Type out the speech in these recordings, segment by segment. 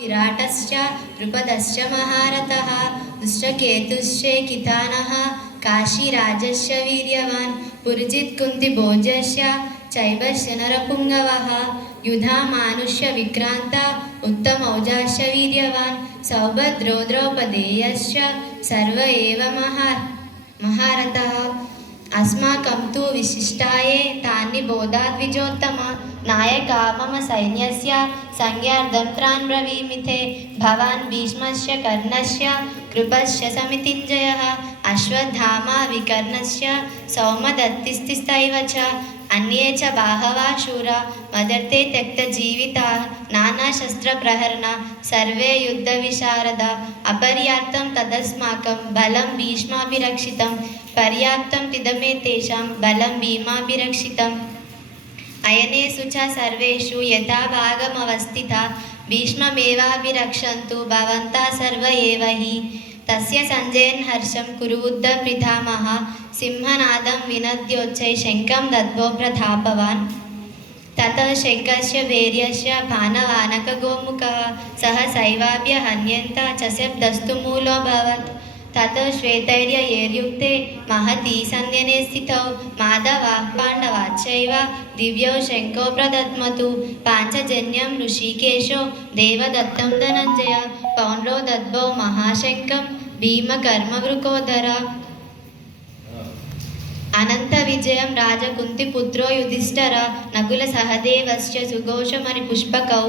विराटश्च द्रुपदश्च महारथः दुष्टकेतुश्चेकितानः काशीराजस्य वीर्यवान् पुरुजित्कुन्तिभोजस्य चैवस्य नरपुङ्गवः युधामानुष्यविक्रान्त उत्तमौजाश्च वीर्यवान् सौभद्रो द्रौपदेयश्च सर्व एव महारथः अस्माकं तु विशिष्टाये तानि बोधाद्विजोत्तम नायका मम सैन्यस्य संज्ञार्थं त्रान् ब्रवीमि भवान् भीष्मस्य कर्णस्य कृपस्य समितिञ्जयः अश्वत्थामा विकर्णस्य सौमदत्तिस्तैव च अन्ये च बाहवः शूरा मदर्थे त्यक्तजीविताः नानाशस्त्रप्रहरणा सर्वे युद्धविशारदा अपर्याप्तं तदस्माकं बलं भीष्माभिरक्षितं पर्याप्तं तिदमे तेषां बलं भीमाभिरक्षितम् अयनेषु च सर्वेषु यथा भागमवस्थिता भीष्ममेवाभिरक्षन्तु भवन्तः सर्व एव हि तस्य सञ्जयन् हर्षं कुरुवुद्ध पितामहः सिंहनादं विनद्योच्चैः शङ्खं दद्मो प्रतापवान् ततः शङ्खस्य वीर्यस्य पानवानकगोमुखः सहसैवाभ्यहन्यन्त च शब्दस्तु मूलोऽभवत् ततः श्वेतैर्यैर्युक्ते महती सन्ध्यने स्थितौ माधवाः पाण्डवाश्चैव दिव्यौ शङ्खौ प्रदद्मतु पाञ्चजन्यं ऋषिकेशो देवदत्तं धनञ्जय पौण्ड्रौ दद्मौ महाशङ्खं भीमकर्मवृकोदर अनन्तविजयं राजकुन्तिपुत्रो युधिष्ठिर नकुलसहदेवश्च सुघोषमणिपुष्पकौ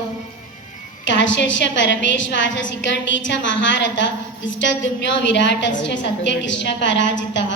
काश्यस्य परमेश्वास शिखण्डी च महारथ दुष्टद्युम्नो विराटश्च सत्यकिश्च पराजितः।